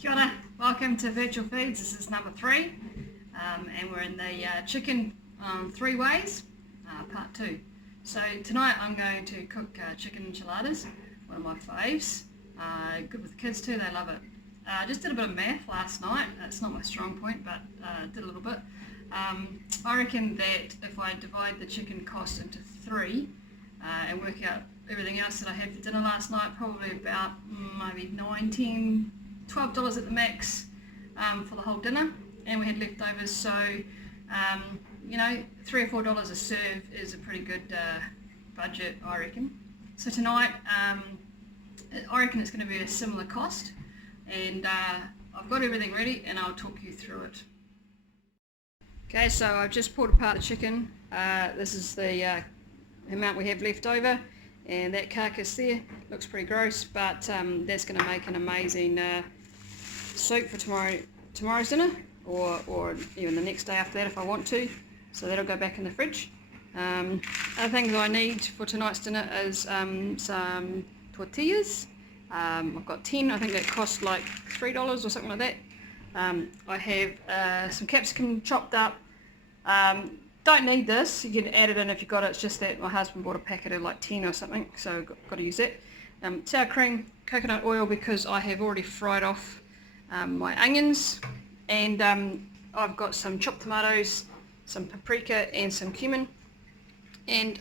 Kia ora, welcome to Virtual Feeds. This is number 3 and we're in the chicken 3 ways, part 2. So tonight I'm going to cook chicken enchiladas, one of my faves. Good with the kids too, they love it. Just did a bit of math last night. It's not my strong point, but did a little bit. I reckon that if I divide the chicken cost into 3 and work out everything else that I had for dinner last night, probably about maybe $19, $12 at the max for the whole dinner, and we had leftovers, so you know, $3 or $4 a serve is a pretty good budget, I reckon. So tonight I reckon it's going to be a similar cost, and I've got everything ready and I'll talk you through it. Okay, so I've just pulled apart the chicken. This is the amount we have left over, and that carcass there looks pretty gross, but that's going to make an amazing soup for tomorrow's dinner, or even the next day after that if I want to, so that'll go back in the fridge. Other things I need for tonight's dinner is some tortillas. I've got 10, I think that cost like $3 or something like that. I have some capsicum chopped up. Don't need this, you can add it in if you've got it, it's just that my husband bought a packet of like 10 or something, so got to use that. Sour cream, coconut oil, because I have already fried off my onions, and I've got some chopped tomatoes, some paprika and some cumin, and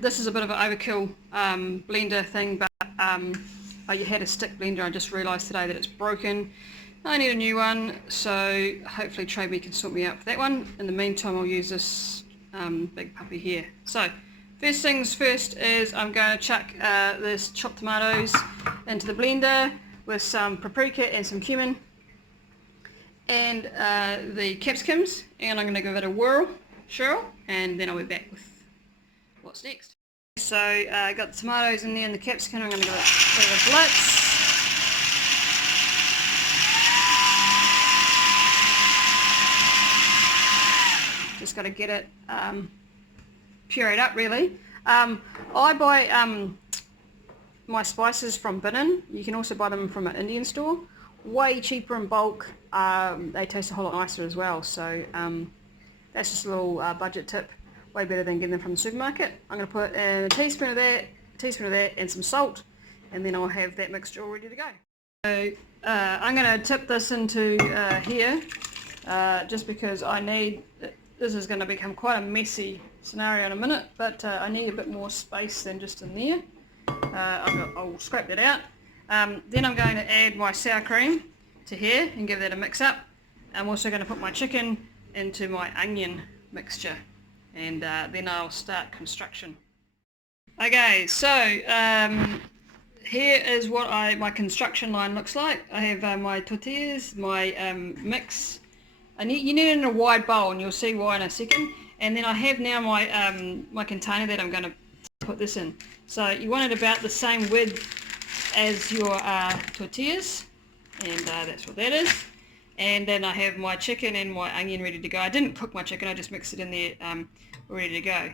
this is a bit of an overkill blender thing, but I had a stick blender. I just realised today that it's broken. I need a new one, so hopefully Trade Me can sort me out for that one. In the meantime, I'll use this big puppy here. So first things first is I'm going to chuck this chopped tomatoes into the blender with some paprika and some cumin and the capsicums, and I'm going to give it a swirl, and then I'll be back with what's next. So I got the tomatoes in there and the capsicum. I'm going to give it a bit of a blitz. Just got to get it pureed up, really. I buy my spices from Bin. You can also buy them from an Indian store. Way cheaper in bulk. They taste a whole lot nicer as well. So that's just a little budget tip. Way better than getting them from the supermarket. I'm going to put in a teaspoon of that, and some salt, and then I'll have that mixture all ready to go. So I'm going to tip this into here, just because I need. This is going to become quite a messy scenario in a minute, but I need a bit more space than just in there. I'll scrape that out. Then I'm going to add my sour cream to here and give that a mix up. I'm also going to put my chicken into my onion mixture, and then I'll start construction. Okay, so here is what my construction line looks like. I have my tortillas, my mix. You need it in a wide bowl, and you'll see why in a second. And then I have now my my container that I'm going to put this in. So you want it about the same width as your tortillas, and that's what that is. And then I have my chicken and my onion ready to go. I didn't cook my chicken, I just mixed it in there ready to go.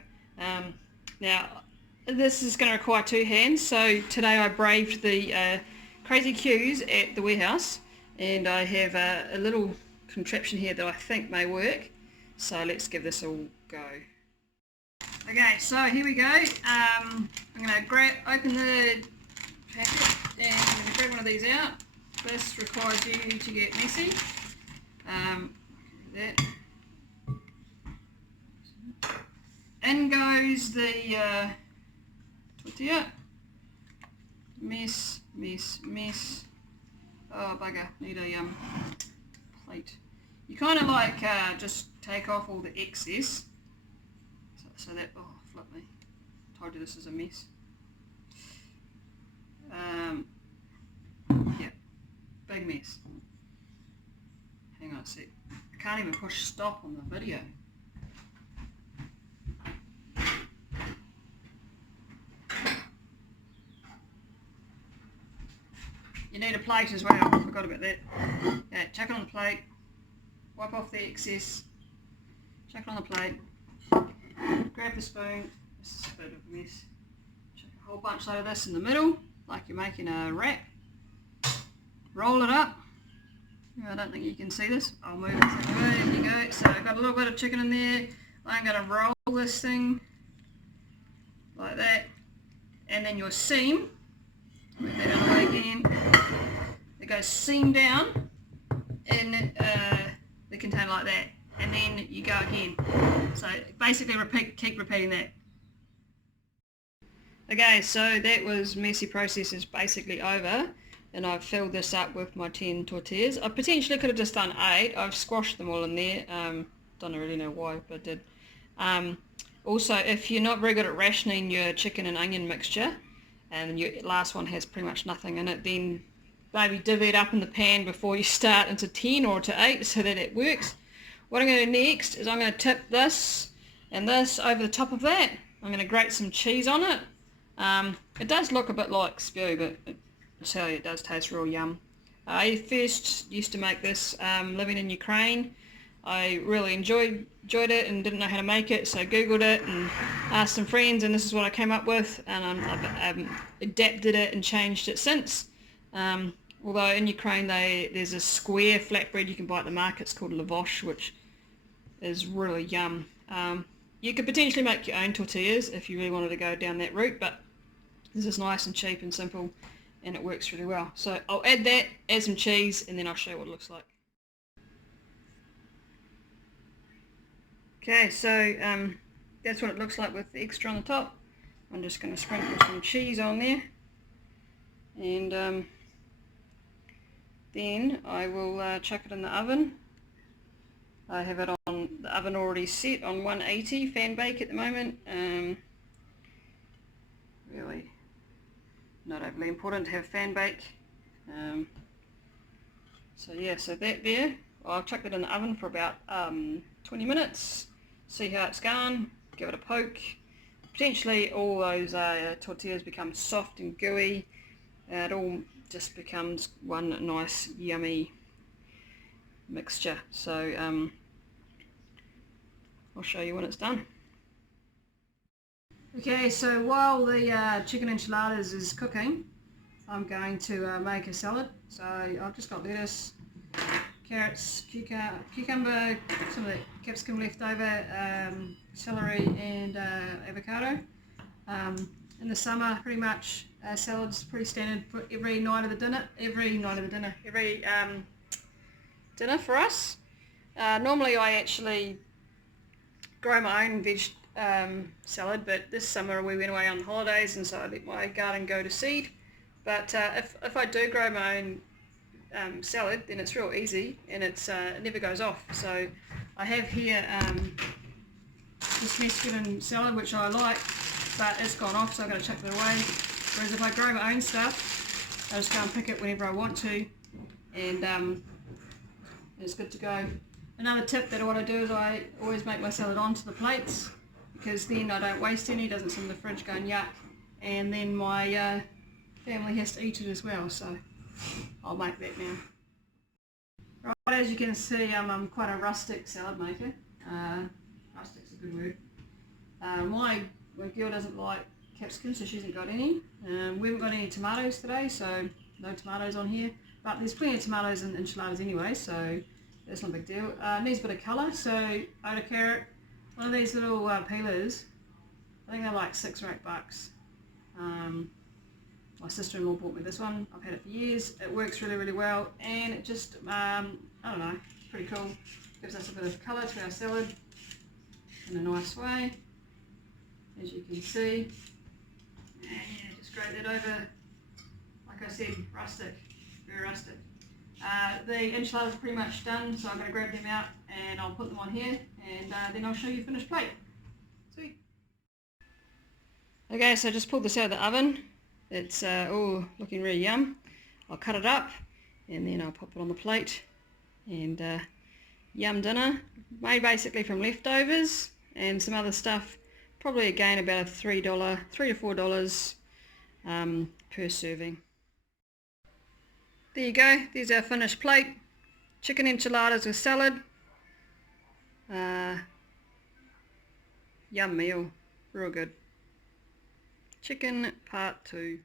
Now this is going to require 2 hands, so today I braved the crazy queues at the warehouse, and I have a little contraption here that I think may work, so let's give this a go. Okay, so here we go. I'm going to open the packet, and I'm going to grab one of these out. This requires you to get messy. That. In goes the tortilla. Mess. Oh bugger, need a plate. You kind of like just take off all the excess. So that, oh flip me. Told you this is a mess. Yeah, big mess. Hang on a sec. I can't even push stop on the video. You need a plate as well, I forgot about that. Yeah, chuck it on the plate, wipe off the excess, chuck it on the plate, grab the spoon. This is a bit of a mess. Chuck a whole bunch load of this in the middle, like you're making a wrap. roll it up. I don't think you can see this. I'll move it anyway. There you go. So I've got a little bit of chicken in there. I'm going to roll this thing like that, and then your seam, move that out of the way again, it goes seam down in the container like that, and then you go again. So basically keep repeating that. Okay, so that was messy process is basically over, and I've filled this up with my 10 tortillas. I potentially could have just done 8. I've squashed them all in there. Don't really know why, but I did. Also, if you're not very good at rationing your chicken and onion mixture, and your last one has pretty much nothing in it, then maybe divvy it up in the pan before you start into 10 or to 8 so that it works. What I'm going to do next is I'm going to tip this and this over the top of that. I'm going to grate some cheese on it. It does look a bit like spew, but I tell you, it does taste real yum. I first used to make this living in Ukraine. I really enjoyed it and didn't know how to make it, so I googled it and asked some friends, and this is what I came up with, and I've adapted it and changed it since. Although in Ukraine there's a square flatbread you can buy at the markets called lavash, which is really yum. You could potentially make your own tortillas if you really wanted to go down that route, but this is nice and cheap and simple, and it works really well. So I'll add that, add some cheese, and then I'll show you what it looks like. Okay, so that's what it looks like with the extra on the top. I'm just going to sprinkle some cheese on there, and then I will chuck it in the oven. I have it on the oven already set on 180 fan bake at the moment. Really not overly important to have fan bake. So yeah, so that there, I'll chuck that in the oven for about 20 minutes, see how it's going, give it a poke. Potentially all those tortillas become soft and gooey. It all just becomes one nice yummy mixture. So I'll show you when it's done. Okay, so while the chicken enchiladas is cooking, I'm going to make a salad. So I've just got lettuce, carrots, cucumber, some of the capsicum left over, celery and avocado. In the summer, pretty much salad's pretty standard for every dinner for us. Normally I actually grow my own veg salad, but this summer we went away on holidays, and so I let my garden go to seed. But if I do grow my own salad, then it's real easy, and it never goes off. So I have here this mesclun salad, which I like, but it's gone off, so I'm going to chuck that away. Whereas if I grow my own stuff, I just go and pick it whenever I want to, and it's good to go. Another tip that I want to do is I always make my salad onto the plates, because then I don't waste any, it doesn't sit in the fridge going yuck, and then my family has to eat it as well, so I'll make that now. Right, as you can see, I'm quite a rustic salad maker. Rustic's a good word. My girl doesn't like capsicum, so she hasn't got any. We haven't got any tomatoes today, so no tomatoes on here, but there's plenty of tomatoes in enchiladas anyway, so that's not a big deal. Needs a bit of colour, so oda carrot, one of these little peelers, I think they're like $6 or $8. My sister-in-law bought me this one. I've had it for years. It works really, really well, and it just, I don't know, it's pretty cool. Gives us a bit of colour to our salad in a nice way, as you can see. And yeah, just grate that over. Like I said, rustic, very rustic. The enchiladas are pretty much done, so I'm going to grab them out and I'll put them on here, and then I'll show you finished plate. Sweet. Okay, so I just pulled this out of the oven. It's all looking really yum. I'll cut it up and then I'll pop it on the plate, and yum dinner made basically from leftovers and some other stuff. Probably again about a $3 to $4 per serving. There you go, there's our finished plate. Chicken enchiladas with salad. Yum meal, real good. Chicken part 2.